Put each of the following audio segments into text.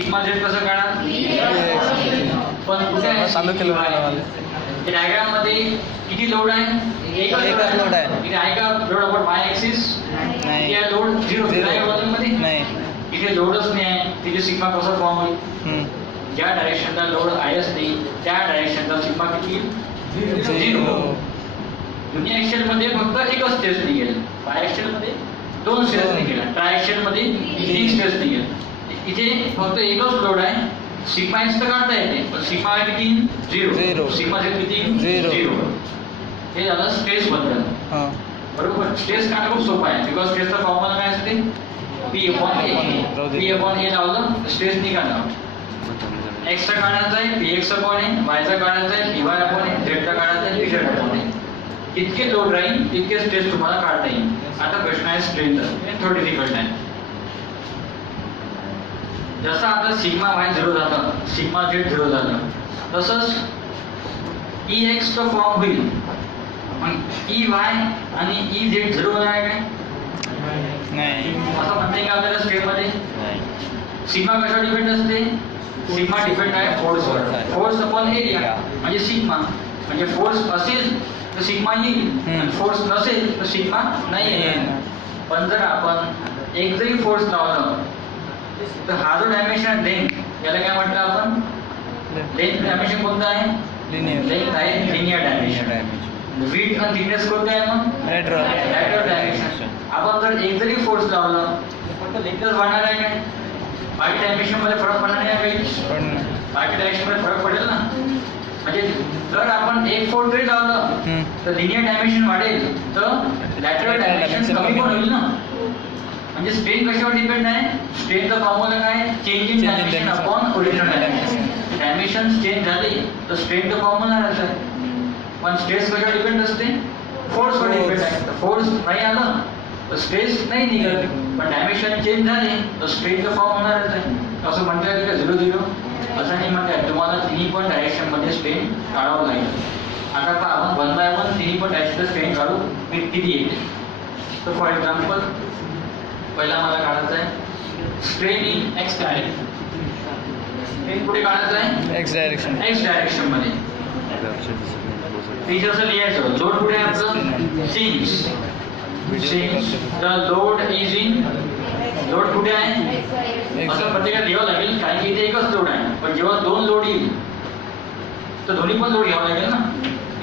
Sigma Z कसं काढा पण कुठे चालू केलं डायग्राम मध्ये किती लोड आहे एकच लोड आहे इथे आहे का लोड अबाउट वाय ऍक्सिस नाही या लोड 0 आहे वॉल्यूम मध्ये नाही इथे लोडच नाही आहे तिथे सिग्मा कसा फॉर्म होईल ज्या डायरेक्शनला लोड आहे असते त्या डायरेक्शनचा सिग्मा किती 0 युनि ऍक्सियल मध्ये फक्त एकच स्टेज निघेल बाय ऍक्सियल मध्ये दोन स्टेज निघेल ट्राय ऍक्सियल मध्ये तीन स्टेज निघेल इथे फक्त एकच लोड आहे सिग्मा एक्स तर काढता येते पण सिग्मा किती 0 सिग्मा झेड किती 0 हे झालं स्ट्रेस बद्दल बरोबर स्ट्रेस काढणं खूप सोपं आहे बिकॉज स्ट्रेसचा फॉर्म्युला काय असते P upon A लावलं स्ट्रेस निघाला x चा काढायचा आहे px upon A y चा काढायचा आहे py upon A z चा काढायचा आहे pz upon A जितके लोड राहील तितके स्ट्रेस तुम्हाला काढता येईल आता प्रश्न आहे स्ट्रेनचा हे थोडं डिफिकल्ट आहे जसं आपला सिग्मा y 0 झालं सिग्मा z 0 झालं तसंच ex चा फॉर्म होईल मग ey आणि ez 0 होणार आहे काय नाही असं म्हणते का आपल्याला स्टेप मध्ये सिग्मा कशावर डिपेंड असते सिग्मा डिपेंड आहे फोर्सवर फोर्स अपॉन एरिया म्हणजे सिग्मा म्हणजे फोर्स असेल तर सिग्मा येईल आणि फोर्स नसेल तर सिग्मा नाही येईल पण जर आपण एक जरी फोर्स लावला तर हा जो डायमेन्शन लेंथ याला काय म्हटलं आपण लेंथ डायमेन्शन कोणतं आहे लेंथ आहे लिनियर डायमेन्शन विड्थ आणि थिकनेस कोणतं आहे मग लॅटरल डायमेन्शन आपण जर एक जरी फोर्स लावला फक्त लेंथच वाढणार आहे काय बाकी डायमेन्शन मध्ये फरक पडणार नाही काही बाकी डायमेन्शन मध्ये फरक पडेल ना म्हणजे जर आपण एक फोर्स जरी लावलं तर लिनियर डायमेन्शन वाढेल तर लॅटरल डायमेन्शन कमी पण होईल ना म्हणजे स्ट्रेन कशावर डिपेंड आहे स्ट्रेनचा फॉर्म्युला काय change in dimension upon original dimension dimension change झाले तर स्ट्रेनचा फॉर्म्युला राहत आहे पण स्ट्रेस कशावर डिपेंड असते फोर्सवर डिपेंड आहे फोर्स नाही आलं तर स्ट्रेस नाही निघत पण डायमेन्शन चेंज झाले तर स्ट्रेनचा फॉर्म होणारच आहे असं म्हणता येईल का 0 असं नाही म्हणताय तुम्हाला तिन्ही पण डायरेक्शन मध्ये स्ट्रेन काढावं लागेल आता आपण 1/1 तिन्ही पण डायरेक्शन स्ट्रेन काढू किती येते तर फॉर एक्झाम्पल पहिला मला काढायचा आहे strain in x direction strain कुठे काढायचं आहे एक्स डायरेक्शन मध्ये असं लिहायचं लोड कुठे आहे आपलं since the load is in load कुठे आहे असं प्रत्येकाला लिहावं लागेल कारण की इथे एकच लोड आहे पण जेव्हा दोन लोड येईल तर दोन्ही पण लोड घ्यावं लागेल ना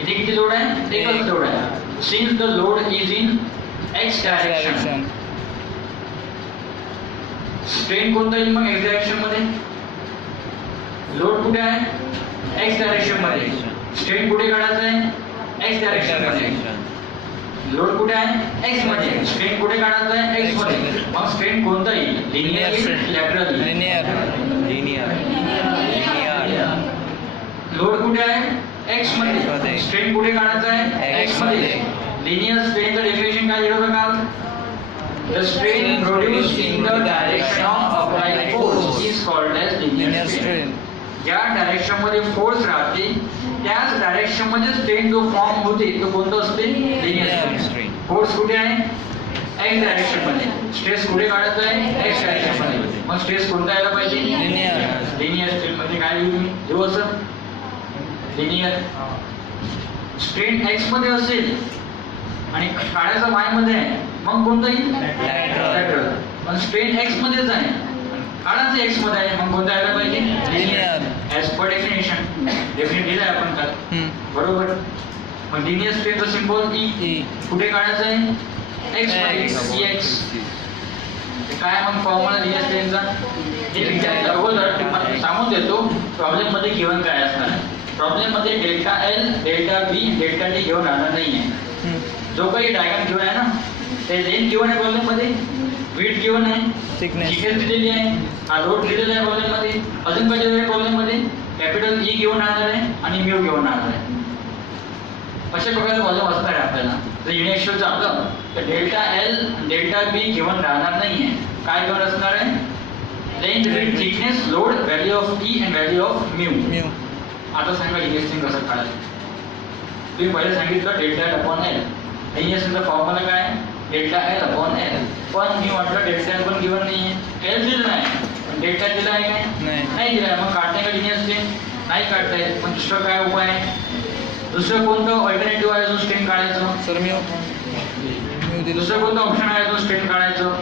इथे किती लोड आहे एकच लोड आहे since the load is in x direction strain कोणता येईल मग एक्स डायरेक्शन मध्ये लोड कुठे आहे एक्स डायरेक्शन मध्ये स्ट्रेन कुठे काढायचं आहे एक्स डायरेक्शन मध्ये लोड कुठे आहे एक्स मध्ये स्ट्रेन कुठे काढायचं आहे एक्स मध्ये मग स्ट्रेन कोणता येईल लिनियर येईल लॅटरल लिनियर लोड कुठे आहे एक्स मध्ये स्ट्रेन कुठे काढायचं आहे एक्स मध्ये लिनियर स्ट्रेनचं डेफिनेशन काय दिलं बघा The strain produced in the direction of applied force is called as linear strain. ज्या डायरेक्शन मध्ये फोर्स राहते त्याच डायरेक्शन मध्ये स्ट्रेन जो फॉर्म होते तो कोणता असते लिनियर स्ट्रेन फोर्स कुठे आहे एक्स डायरेक्शन मध्ये स्ट्रेस कुठे काढायचा आहे एक्स डायरेक्शन मध्ये मग स्ट्रेस कोणता यायला पाहिजे लिनियर स्ट्रेन मध्ये काय लिहू मी लिहू असं लिनियर स्ट्रेन एक्स मध्ये असेल आणि काढायचा वाय मध्ये आहे मग कोणता येईल लॅटरल पण स्ट्रेन एक्स मध्येच आहे काढायचं एक्स मध्ये आहे मग कोणता यायला पाहिजे लिनियर ऍज पर डेफिनेशन दिलं आहे आपण काल बरोबर मग लिनियर स्ट्रेनचा सिम्बॉल ई कुठे काढायचं आहे एक्स मध्ये एक्स काय मग फॉर्म्युला लिनियर स्ट्रेनचा हे विचारायचं अगोदर सांगून देतो प्रॉब्लेम मध्ये गिव्हन काय असणार आहे प्रॉब्लेम मध्ये डेल्टा एल डेल्टा बी डेल्टा डी घेऊन राहणार नाहीये जो काही डायग्राम घेऊन आहे ना ते लेंथ गिव्हन आहे प्रॉब्लेम मध्ये विड्थ गिव्हन आहे थिकनेस दिलेली आहे हा लोड दिलेला आहे प्रॉब्लेम मध्ये अजून काय दिलेलं आहे प्रॉब्लेम मध्ये कॅपिटल ई घेऊन राहणार आहे आणि म्यू घेऊन राहणार आहे अशा प्रकारचे प्रॉब्लेम असणार आहे आपल्याला जर युनिएक्शियल आपलं तर डेल्टा एल डेल्टा बी घेऊन राहणार नाहीये काय घेऊन असणार आहे length width thickness load value of E and value of mu आता सांगा लिनियर कसं काढायचं तुम्ही पहिले सांगितलं delta L upon L linear formula काय डेल्टा एल अपॉन एल पण मी म्हटलं डेल्टा एल पण गिव्हन नाहीये एल दिलं नाही डेल्टा दिला आहे काय? नाही दिला आहे. मग काढताय का लिनियर स्ट्रेन? नाही काढताय. मग दुसरं काय उपाय आहे? दुसरं कोणतं ऑल्टरनेटिव्ह आहे जो स्ट्रेन काढायचं? सर म्यू दिलं. दुसरं कोणतं ऑप्शन आहे जो स्ट्रेन काढायचं?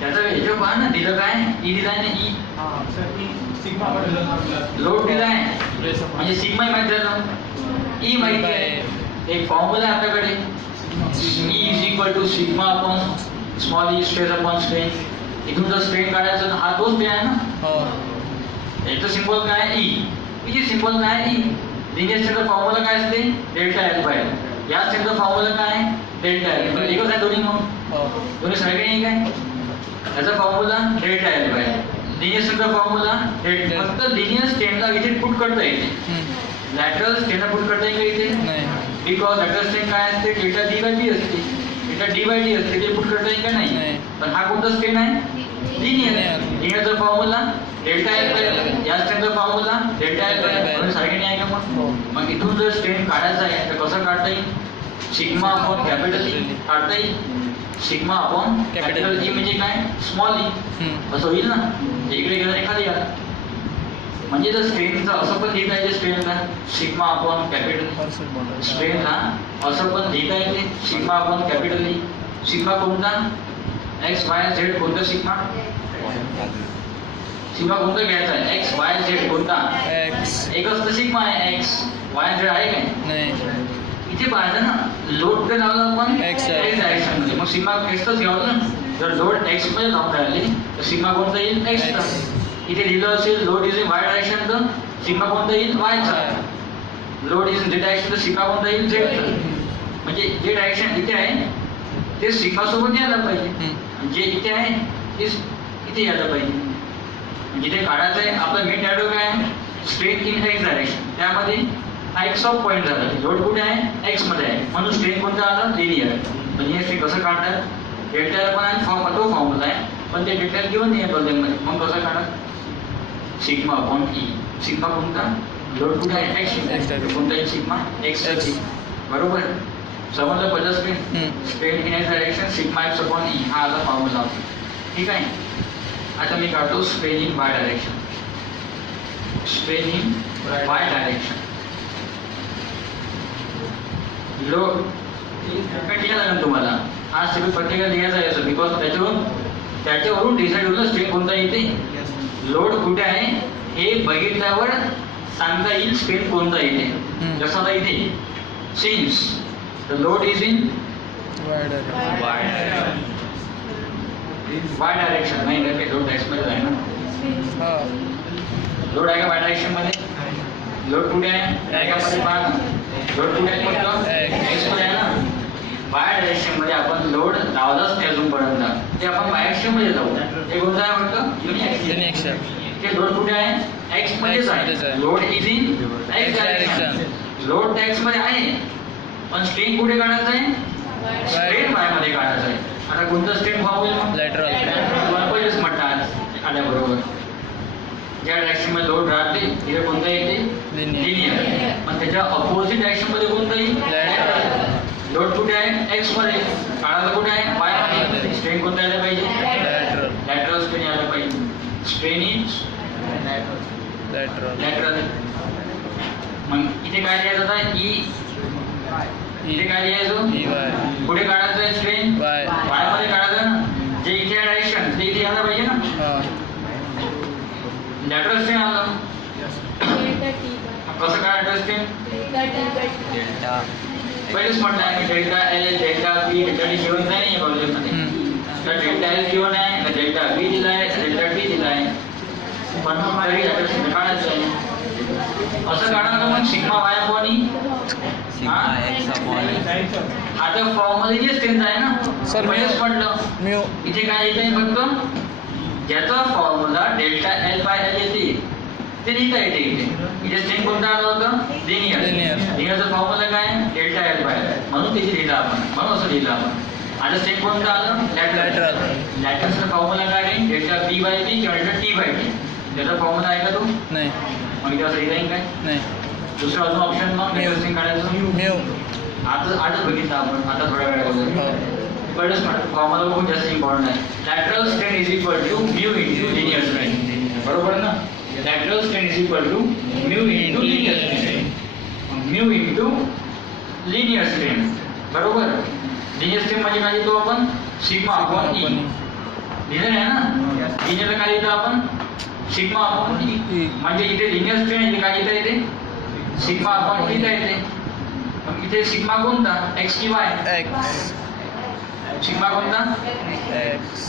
त्याचा हे पहा ना, दिलं काय? ई दिलाय ना, ई लोड दिलाय म्हणजे सिग्मा माहिती झालं, ई माहिती आहे. एक फॉर्म्युला आहे आपल्याकडे, E is equal to sigma upon small e stress upon strain. इथून जर स्ट्रेन काढायचं तर हा तोच स्ट्रेन आहे ना. याचं सिम्बॉल काय आहे? ई. याची सिम्बॉल काय आहे? ई. लिनियर स्ट्रेनचा फॉर्म्युला काय असते? Delta L by L. या स्ट्रेनचा फॉर्म्युला काय आहे? Delta L. एकच आहे दोन्ही, मग दोन्ही सारखे नाही काय? याचा formula delta L by L. Linear स्ट्रेनचा फॉर्म्युला डेल्टा. फक्त लिनियर स्ट्रेनला इथे पुट करता येते, लॅटरल स्ट्रेनला पुट करता येईल का इथे? नाही. बिकॉज लॅटरल स्ट्रेन काय असते? डेल्टा डी बाय डी असते. डेल्टा डी बाय डी असते, ते पुट करता येईल का? नाही. पण हा कोणता स्ट्रेन आहे? लिनियर. लिनियरचा formula delta L by L. या स्ट्रेनचा formula delta L by L. सारखे नाही आहे का? मग इथून जर स्ट्रेन काढायचा आहे तर कसं काढता येईल? सिग्मा अपॉन कॅपिटल ई काढता येईल. सिग्मा अपॉन कॅपिटल ई म्हणजे काय? Small E. असं होईल ना. इकडे गेलं एखादी घाला, म्हणजे जर स्ट्रेनचा असं पण लिहिता येते, स्ट्रेनला सिग्मा अपॉन कॅपिटल. स्ट्रेनला असं पण लिहिता येते, sigma upon capital E. Sigma कोणता? X Y Z. कोणता सिग्मा? सिग्मा कोणता घ्यायचा आहे? X Y Z. कोणता? एक्स. एकच तर सिग्मा आहे. एक्स वाय झेड आहे काय? नाही. इथे पाहिजे ना, लोड कुठे लावला आपण? एक्स डायरेक्शन मध्ये. मग सिग्मा एक्सच घ्यावं ना. जर लोड एक्स मध्ये लावून राहिली तर सिग्मा कोणता येईल? एक्सचा. इथे लिहिलं असेल load is in Y direction तर सिग्मा कोणता येईल? वायचा. Load is in Z direction तर सिग्मा कोणता येईल? झेडचा. म्हणजे जे डायरेक्शन इथे आहे ते सिग्मा सोबत यायला पाहिजे, जे इथे आहे तेच इथे यायला पाहिजे. जिथे काढायचं आहे आपलं मेन डायडो काय आहे? Strain in x direction. त्यामध्ये हा एक्स ऑफ पॉईंट झाला. लोड कुठे आहे? एक्स मध्ये आहे, म्हणून स्ट्रेन कोणता आला? लिनियर. लिनियर स्ट्रेन कसं काढतात? डेल्टा पण आहे, तो फॉर्म्युला आहे, पण ते डेल्टा घेऊन नाही बदलमध्ये. मग कसं काढतात? Sigma upon E. सिग्मा कोणता? लोड कुठे आहे? एक्स. कोणता आहे? Sigma x. बरोबर समजलं? पहिलं strain in x direction sigma x upon E हा आला फॉर्म्युला. ठीक आहे. आता मी काढतो strain in Y direction. Strain in Y direction load काय लागेल तुम्हाला? हा सगळं प्रत्येकाला लिहायचं आहे असं, बिकॉज त्याच्यावरून डिसाईड होतं स्ट्रेन कोणता येते, लोड कुठे आहे हे बघितल्यावर सांगता येईल स्ट्रेन कोणता येते. जसं आता इथे since the load is in Y direction. नाही नाही, लोड एक्स मध्ये आहे ना. लोड आहे का वाय डायरेक्शन मध्ये? लोड कुठे आहे? मध्ये पहा ना. लोड कुठे आहे? म्हटलं एक्स मध्ये आहे ना. वाय डायरेक्शन मध्ये आपण लोड लावलाच नाही अजूनपर्यंत, ते आपण वाय डायरेक्शन मध्ये लावू. ते कोणतं आहे म्हटलं? युनिएक्सियल. ते लोड कुठे आहे? एक्स मध्येच आहे. Load is in x direction. Load x मध्ये आहे, पण स्ट्रेन कुठे काढायचं आहे? स्ट्रेन वाय मध्ये काढायचं आहे. आता कोणतं स्ट्रेन फॉर्म होईल? मग लॅटरल. पहिलेच म्हटलं आल्याबरोबर ज्या डायरेक्शन मध्ये लोड राहते तिथे कोणता येते? लिनियर. पण त्याच्या अपोजिट डायरेक्शन मध्ये कोणतं येईल? लॅटरल. लोड कुठे आहे? एक्स मध्ये. काढायला कुठे आहे? वाय मध्ये. स्ट्रेन कोणता यायला पाहिजे? लॅटरल स्ट्रेन यायला पाहिजे. Strain is lateral. मग इथे काय लिहायचं आता? ई. इथे काय लिहायचं? कुठे काढायचं आहे स्ट्रेन? वाय मध्ये काढायचं ना. जे इथे डायरेक्शन ते इथे यायला पाहिजे ना. लॅटरल स्ट्रेन आलं. कसं काय लॅटरल स्ट्रेन? पहिलेच म्हटलं आहे डेल्टा एल, डेल्टा बी, डेल्टा डी घेऊन नाही कॉलेजमध्ये. तर डेल्टा एल घेऊन आहे, तर डेल्टा बी दिला आहे, डेल्टा डी दिला आहे. पण तरी लॅटरल स्ट्रेन काढायचं आहे. असं काढायचं मग सिग्मा वाय अपॉन ई. आता फॉर्म मध्ये जे स्ट्रेन आहे ना, पहिलेच म्हटलं इथे काय येत आहे? फक्त ज्याचा formula delta L by L येते ते लिहिता येते. इथे स्ट्रेन कोणता आला होता? लिनियर. लिनियरचा फॉर्म्युला काय? Delta L by L. म्हणून त्याची लिहिलं आपण, म्हणून असं लिहिलं आपण. आता स्ट्रेन कोणता आलं? लॅटरल. लॅटरलचा फॉर्म्युला काय आहे? डेल्टा बी बाय बी किंवा डेल्टा टी बाय टी. त्याचा फॉर्म्युला आहे का तो? नाही. मग इथे असं लिहिता येईल काय? नाही. दुसरं अजून ऑप्शन मग स्ट्रेन काढायचं. आजच बघितलं आपण, आता थोड्या वेळा कळलंच म्हणतो फॉर्म्युला खूप जास्त इम्पॉर्टंट आहे. Lateral strain is equal to mu into linear strain. बरोबर ना? Lateral strain is equal to mu into linear strain. Mu into linear strain. बरोबर. लिनियर स्ट्रेन म्हणजे काय लिहितो आपण? Sigma upon E. लिनियर आहे ना? लिनियरला काय लिहितो आपण? Sigma upon E. म्हणजे इथे लिनियर स्ट्रेन आहे, काय लिहिता येते? सिग्मा अपॉन ई येते. मग इथे सिग्मा कोणता? एक्स की वाय? एक्स. सिग्मा कोणता? एक्स.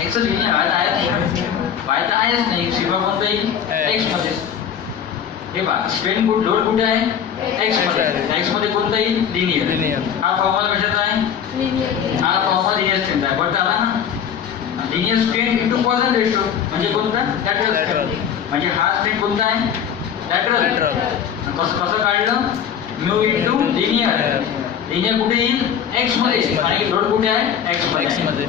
एक्सच येईल ना, वाय तर आहेच नाही. वाय तर आहेच नाही. सिग्मा कोणता येईल? एक्स मध्ये. हे पहा, स्ट्रेन लोड कुठे आहे? एक्स मध्ये. एक्स मध्ये कोणता येईल? लिनियर. हा फॉर्म्युला कशाचा आहे? हा फॉर्म्युला लिनियर स्ट्रेनचा आहे. बट आला ना, linear strain into positive ratio म्हणजे कोणता? Lateral strain. म्हणजे हा स्ट्रेन कोणता आहे? लॅटरल. कसं कसं काढलं? Mu into linear. लिनियर कुठे येईल? एक्स मध्ये. आणि लोड कुठे आहे? एक्स मध्ये.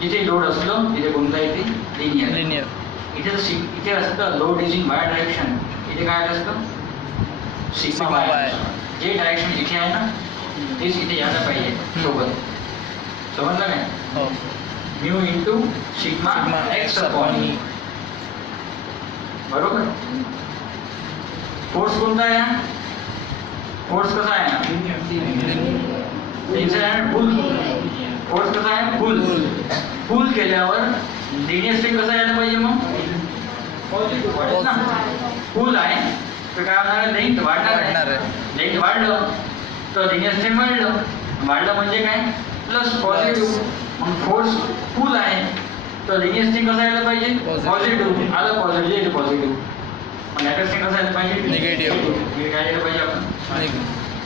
जिथे लोड असलो तिथे कोणता येते? लिनियर. इथे असतं load is in Y direction. इथे काय असतं? Sigma Y. जे डायरेक्शन इथे आहे ना तेच इथे यायला पाहिजे सोबत. समजलं काय? हो. Mu into sigma x upon E. बरोबर. फोर्स कोणता आहे? फोर्स कसा आहे? फुल. फोर्स कसा आहे? फुल केल्यावर लिनियर स्ट्रेन कसा यायला पाहिजे? मग पॉझिटिव्ह ना. फुल आहे तर काय होणार आहे? लेंथ वाढणार आहे. लेंथ वाढलं तर लिनियर स्ट्रेन वाढलं म्हणजे काय? Plus positive. मग फोर्स फुल आहे तर लिनियर स्ट्रेन कसा यायला पाहिजे? पॉझिटिव्ह. आलं पॉझिटिव्ह. मग लॅटरल स्ट्रेन कसा यायला पाहिजे? निगेटिव्ह. काय यायला पाहिजे? आपण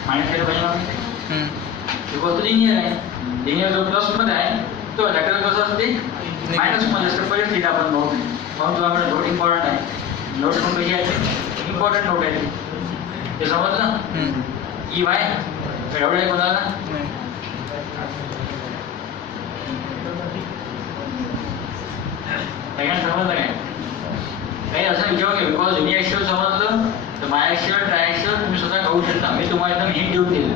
मायनस केलं पाहिजे ना. बिकॉज लिनियर आहे. लिनियर जो प्लस मध्ये आहे तो लॅटरल कसं असते? मायनस मध्ये असते. पहिलेच लिहिलं आपण नोट. म्हणून तुला नोट इम्पॉर्टंट आहे. नोट पण कशी आहे? इम्पॉर्टंट नोट आहे. ते समजलं? ई वाय एवढं आहे कोणाला? समजलं काय? काही असं विचारू घ्या. बिकॉज युनिॲक्सियल समजलं तर बायॲक्सियल ट्रायॲक्सियल तुम्ही स्वतः करू शकता. मी तुम्हाला एकदम हिंट देऊन देईल.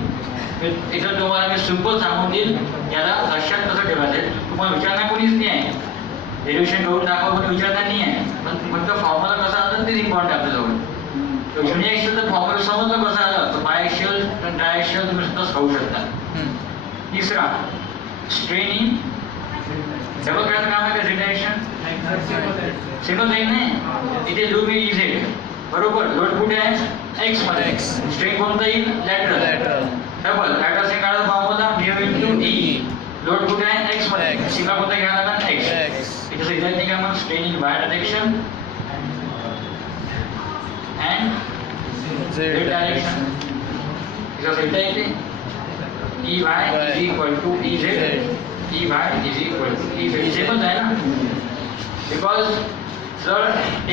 इथं तुम्हाला मी सिम्पल सांगून देईल याला लक्षात कसं ठेवायचं आहे. तुम्हाला विचारणार कोणीच नाही आहे. डेरिव्हेशन करून दाखवा कोणी विचारणार नाही आहे. पण फक्त फॉर्म्युला कसा आला तेच इम्पॉर्टंट आहे आपल्याजवळ. युनिॲक्सियलचं फॉर्म्युला समजलं कसं आलं तर बायॲक्सियल ट्रायॲक्सियल तुम्ही स्वतःच खाऊ शकता. तिसरा स्ट्रेन इन डबल करायचं काम आहे का? रिडायरेक्शन सिंगल लाईन नाही. इथे लूप इज इट. बरोबर. लोड कुठे आहे? एक्स मध्ये. स्ट्रेन कोणता येईल? लॅटरल. डबल लॅटरल स्ट्रेन काढायचा formula mu into E. Load कुठे आहे? एक्स मध्ये. सिग्मा कोणता घ्यायला लागला? एक्स. इथे रिझल्ट निघा मग strain in Y direction and Z direction. इथं सिद्ध येते E Y is equal to E Z. E Y is equal to E Z. सेमच आहे ना. बिकॉज जर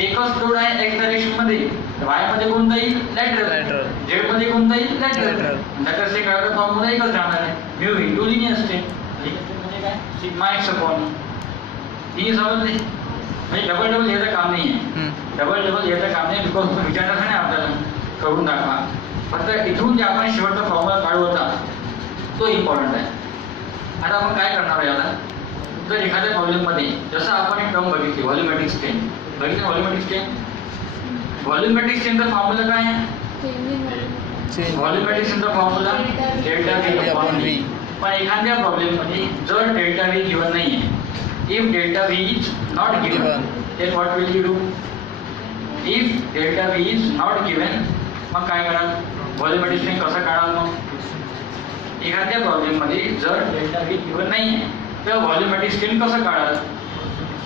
एकच लोड आहे एक्स डायरेक्शन मध्ये वाय मध्ये कोणता येईल? लॅटरल. झेड मध्ये कोणता येईल? लॅटरल. लॅटरल स्ट्रेन काढायचा फॉर्म्युला एकच राहणार आहे. Mu into linear strain. म्हणजे काय? Sigma x upon. ही समजली? म्हणजे डबल लिहायचं काम नाही आहे. डबल लिहायचं काम नाही. बिकॉज तुम्ही विचारणार नाही आपल्याला करून दाखवा. फक्त इथून जे आपण शेवटचा फॉर्म्युला काढू होता तो इम्पॉर्टंट आहे. आता आपण काय करणार याला? तर एखाद्या प्रॉब्लेममध्ये जसं आपण एक टर्म बघितली व्हॉल्युमेट्रिक स्ट्रेन. बघितलं व्हॉल्युमेट्रिक स्ट्रेन? व्हॉल्युमेट्रिक स्ट्रेनचा फॉर्म्युला काय आहे? व्हॉल्युमेट्रिक स्ट्रेनचा formula delta V upon V. पण एखाद्या प्रॉब्लेममध्ये जर डेल्टा व्ही गिवन नाही आहे, if delta V is not given, then what will you do? If delta V is not given, मग काय कराल? व्हॉल्युमेट्रिक स्ट्रेन कसं काढाल? मग एखाद्या प्रॉब्लेममध्ये जर डेल्टा व्ही गिवन नाही आहे तर व्हॉल्युमेट्रिक स्ट्रेन कसं काढाल?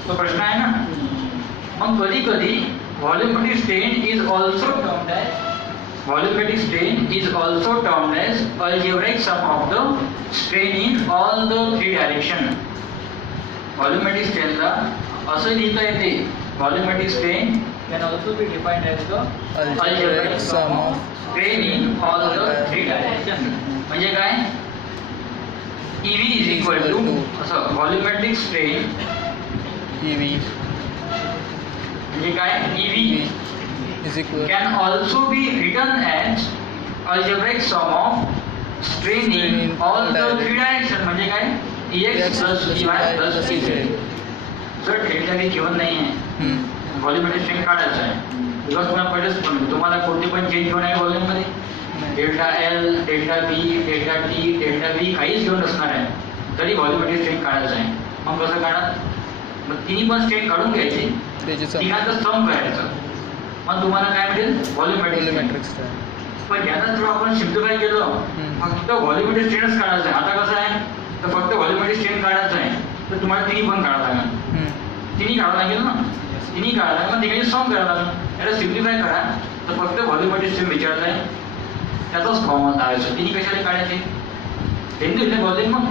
तो प्रश्न आहे ना. मग कधी कधी volumetric strain is also termed as algebraic sum of the strain in all the three direction. व्हॉल्युमेट्रिक स्ट्रेनला असं लिहिता येते. व्हॉल्युमेट्रिक strain can also be defined as the algebraic sum of strain in all the three direction. म्हणजे काय? EV is equal to असं व्हॉल्युमेट्रिक strain EV म्हणजे काय? EV is equal can also be written as algebraic sum of strain in all the three direction. म्हणजे काय? EX plus EY plus EZ. जर delta काही given नाही आहे, व्हॉल्यूमेट्रिक स्ट्रेन काढायचं आहे. बिकॉज तुम्हाला पहिलेच म्हणतो तुम्हाला कोणते पण चेंज घेऊन आहे व्हॉल्यूममध्ये, डेल्टा एल, डेल्टा बी, डेल्टा टी, डेल्टा बी काहीच घेऊन असणार आहे, तरी व्हॉल्यूमेट्रिक स्ट्रेन काढायचं आहे. मग कसं काढा? मग तिन्ही पण स्ट्रेन काढून घ्यायची, तिघांचं सम करायचं, मग तुम्हाला काय मिळेल? Volumetric strain. पण याचा जर आपण सिम्प्लिफाय केलं, फक्त व्हॉल्यूमेट्रिक स्ट्रेनच काढायचं आहे. आता कसं आहे, तर फक्त व्हॉल्यूमेट्रिक स्ट्रेन काढायचं आहे, तर तुम्हाला तिन्ही पण काढावं लागेल. तिन्ही काढावं लागेल ना, तिन्ही काढावं लागेल, मग तिकडे सम करावं लागेल. याला सिम्प्लिफाय करा तर फक्त व्हॉल्यूमेट्रिक स्ट्रेन विचारत आहे, त्याचाच फॉर्म लावायचं. तिन्ही कशाला काढायचे? त्यांनी बोलते मग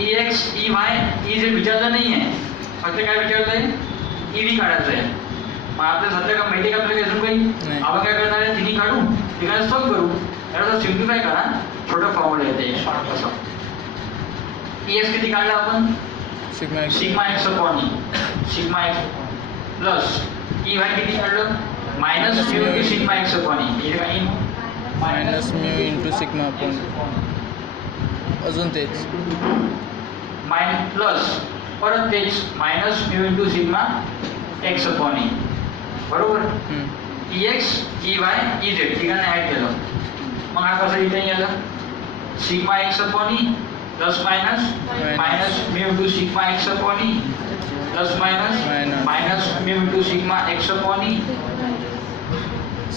EX, EY, EZ विचारलं नाही आहे, फक्त काय विचारलं आहे? EV काढायचं आहे. मग आपल्या सध्या का माहिती का आपल्याला अजून काही? आपण काय करणार आहे? तिन्ही काढू, तिकडे सम करू, याला सिम्प्लिफाय करा, छोटं फॉर्म्युला येते असं. EX किती काढला आपण? Sigma x upon E, sigma x plus EY किती काढलं? Minus mu into sigma x upon E. इथे काय? Minus mu into sigma upon अजून तेच प्लस परत तेच minus mu into sigma x upon E. बरोबर? EX, EY, EZ तिघांना ॲड केलं, मग हा कसं इथे गेलं? Sigma x upon E plus minus minus mu into sigma x upon E plus minus minus mu into sigma x upon E.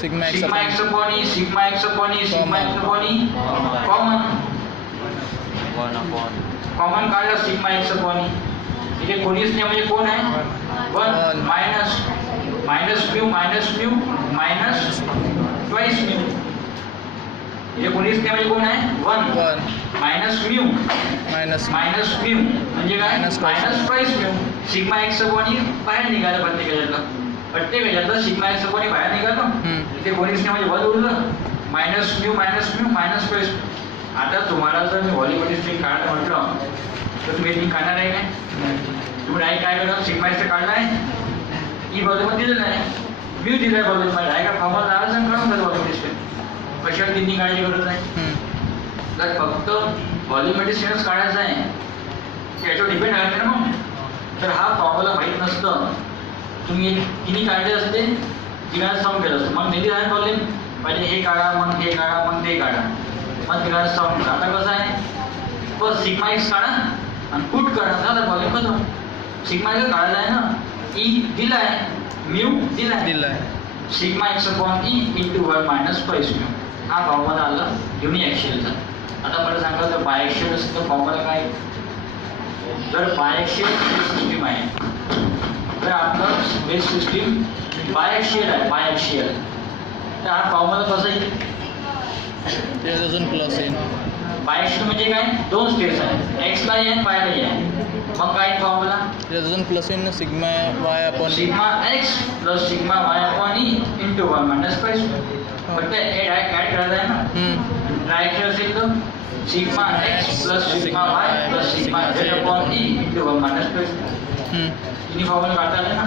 Sigma x upon E, sigma x upon E, sigma x upon E common काढलं sigma x upon E. इथे कोणीच नाही म्हणजे कोण आहे? 1 minus mu minus twice mu. इथे कोणीच नाही म्हणजे कोण आहे? 1 मायनस म्यू म्हणजे काय? Minus twice mu. Sigma x upon E बाहेर निघालं प्रत्येक सिग्मा एक्स अपॉन ई बाहेर निघालं. इथे कोणीच नाही म्हणजे 1 उरलं, मायनस म्यू मायनस ट्वाइस. आता तुम्हाला जर मी व्हॉल्यूमेट्रिक स्ट्रेन काढायला म्हटलं तर तुम्ही ती काढणार आहे काय? तुम्ही डायरेक्ट काय करा? सिग्मा एक्स काढला आहे, ई बाजूमध्ये दिलेलं आहे, म्यू दिला आहे बाजूमध्ये, डायरेक्ट फॉर्म्युला लावायचं आणि काढून जातो व्हॉल्यूमेट्रिक स्ट्रेन. कशाला तिन्ही काढायची गरज आहे? जर फक्त व्हॉल्यूमेट्रिक स्ट्रेनच काढायचं आहे, याच्यावर डिपेंड आहे ना मग. तर हा फॉर्म्युला माहीत नसतं, तुम्ही तिन्ही काढले असते, तिघांना सम केलं असतं, मग नेहमी आहे प्रॉब्लेम पाहिजे हे काढा, मग हे काढा, मग ते काढा, मग तिघांना सम करा. आता कसं आहे, बस सिग्मा एक्स काढा आणि पुट करा, झालं प्रॉब्लेम बदल. सिग्मा एक्स काढायला आहे ना, ई दिला आहे, म्यू दिला आहे, sigma x upon E into 1 minus twice mu. हा फॉर्म्युला आला युनिॲक्सियलचा. आता मला सांगा, जर बायॲक्सियल असेल तर फॉर्म्युला काय? जर बायॲक्सियल सिस्टीम आहे, तर आपलं बेस सिस्टीम बायॲक्सियल आहे, बायॲक्सियल, तर हा फॉर्म्युला कसा येईल? अजून प्लस येईल. बायॲक्सियल म्हणजे काय? दोन स्पेस आहे, एक्सला आहे आणि वायला आहे, मग काय फॉर्म्युला? अजून प्लस येईल ना, sigma Y upon sigma x plus sigma Y upon E into 1 minus twice. फक्त हे डायरेक्ट ॲड करायचं आहे ना. डायरेक्ट असेल तर sigma x plus sigma Y plus sigma Z upon E into 1 minus twice. तिन्ही फॉर्म्युला काढता आले ना.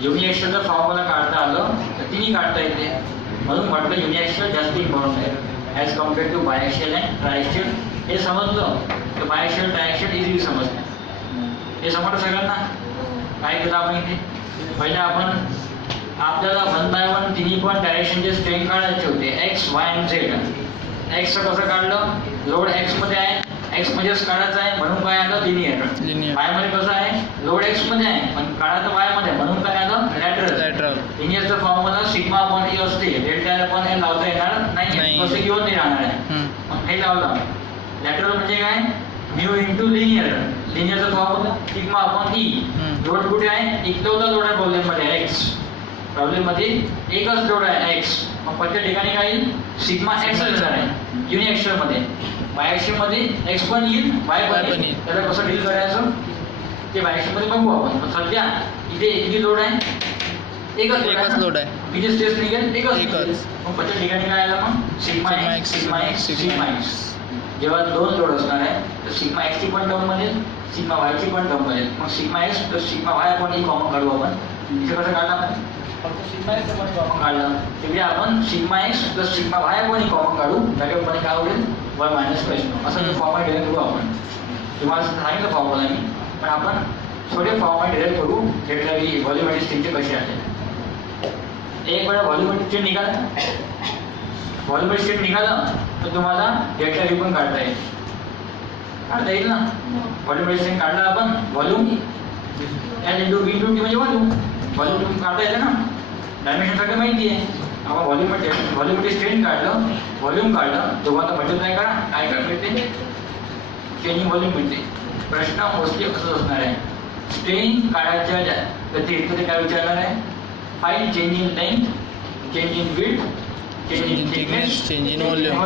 युनिॲक्सियलचा फॉर्म्युला काढता आलं तर तिन्ही काढता येते, म्हणून म्हटलं युनिॲक्सियल जास्त इम्पॉर्टंट आहे ॲज कम्पेअर टू बायॲक्सियल अँड ट्रायॲक्सियल. हे समजलं तर बायॲक्सियल ट्रायॲक्सियल इझिली समजतं. हे समजतं सगळ्यांना. काय केलं आपण इथे? पहिले आपण आपल्याला 1 बाय 1 तिन्ही पण डायरेक्शनचे स्ट्रेन काढायचे होते, एक्स वाय आणि झेड. एक्सचं कसं काढलं? लोड एक्समध्ये आहे, एक्समध्येच काढायचं आहे, म्हणून काय आलं? लिनियर. वायमध्ये कसं आहे? लोड एक्समध्ये आहे पण काढायचं वायमध्ये, म्हणून काय आलं? लॅटरल. लिनियरचा फॉर्म्युला सिग्मा अपॉन ई असते, डेल्टा अपॉन ए लावता येणार नाही, कसं घेऊन नाही राहणार आहे. मग हे लावलं. लॅटरल म्हणजे काय? Mu into linear. लिनियरचा formula sigma upon E. Load कुठे आहे? एकलवता लोड आहे प्रॉब्लेममध्ये, एक्स. प्रॉब्लेममध्ये एकच लोड आहे, एक्स. मग प्रत्येक ठिकाणी काय येईल? सिग्मा एक्स येणार आहे युनिॲक्सियलमध्ये. बायॲक्सियलमध्ये एक्स पण येईल, वाय पण येईल. त्याला कसं डील करायचं ते बायॲक्सियलमध्ये बघू आपण. पण सध्या इथे किती लोड आहे? एकच लोड आहे. किती स्ट्रेस निघेल? एकच. मग प्रत्येक ठिकाणी काय आलं? मग sigma x sigma x sigma x. जेव्हा दोन लोड असणार आहे तर सिग्मा एक्सची पण टर्म बनेल, सिग्मा वायची पण टर्म बनेल. मग sigma x plus sigma Y पण ही कॉमन काढू आपण. इथे कसं काढलं आपण? फक्त सिग्मा एक्स पण कॉमन काढलं. तिकडे आपण sigma x plus sigma Y पण ही कॉमन काढू. ब्रॅकेटमध्ये काय होईल? 1 मायनस ट्वाइस. असं फॉर्मॅट घेऊन करू आपण. तुम्हाला सांगितलं फॉर्म्युला मी, पण आपण थोडे फॉर्म डिराईव्ह करू डेल्टा व्हॉल्यूमेट्रिक स्ट्रेनचे कसे आले. एक वेळा व्हॉल्यूमेट्रिक स्ट्रेन निघाला, व्हॉल्यूमेट्रिक स्ट्रेन निघालं तर तुम्हाला डेल्टा व्ही पण काढता येईल. काढता येईल ना. व्हॉल्यूमेट्रिक स्ट्रेन काढला आपण, volume L into V into T म्हणजे व्हॉल्यूम काढता येईल ना. डायमेन्शन सगळं माहिती आहे. आपण व्हॉल्यूमेट्रिक स्ट्रेन काढलं, व्हॉल्यूम काढलं, तुम्हाला मल्टिप्लाय करा, काय काय मिळते, चेंजिंग व्हॉल्यूम मिळते. प्रश्न मोस्टली असंच असणार आहे. स्ट्रेन काढायच्या व्यतिरिक्त काय विचारणार आहे, find change in length, change in width, change in thickness, change in volume.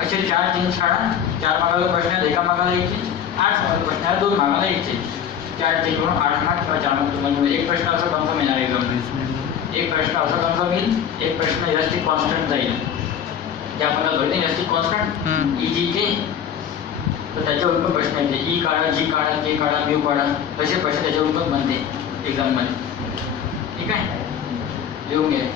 असे 4 चेंज काढा. 4 मागाला प्रश्न आहेत, एका मागाला यायचे, 8 मागाला प्रश्न आहेत, 2 मागाला यायचे. 4 चेंज करून 8 मार्क किंवा 4 मार्क तुम्हाला. एक प्रश्न असं कन्फर्म येणार एकदम. एक प्रश्न असं कन्फर्म येईल, एक प्रश्न इलास्टिक कॉन्स्टंट जाईल. जे आपण धरतो इलास्टिक कॉन्स्टंट ई जी के, तर त्याच्यावर पण प्रश्न येते. ई काढा, जी काढा, के काढा, म्यू काढा, तसे प्रश्न त्याच्यावर पण बनते एक्झाममध्ये. ठीक आहे, लिहून घ्या.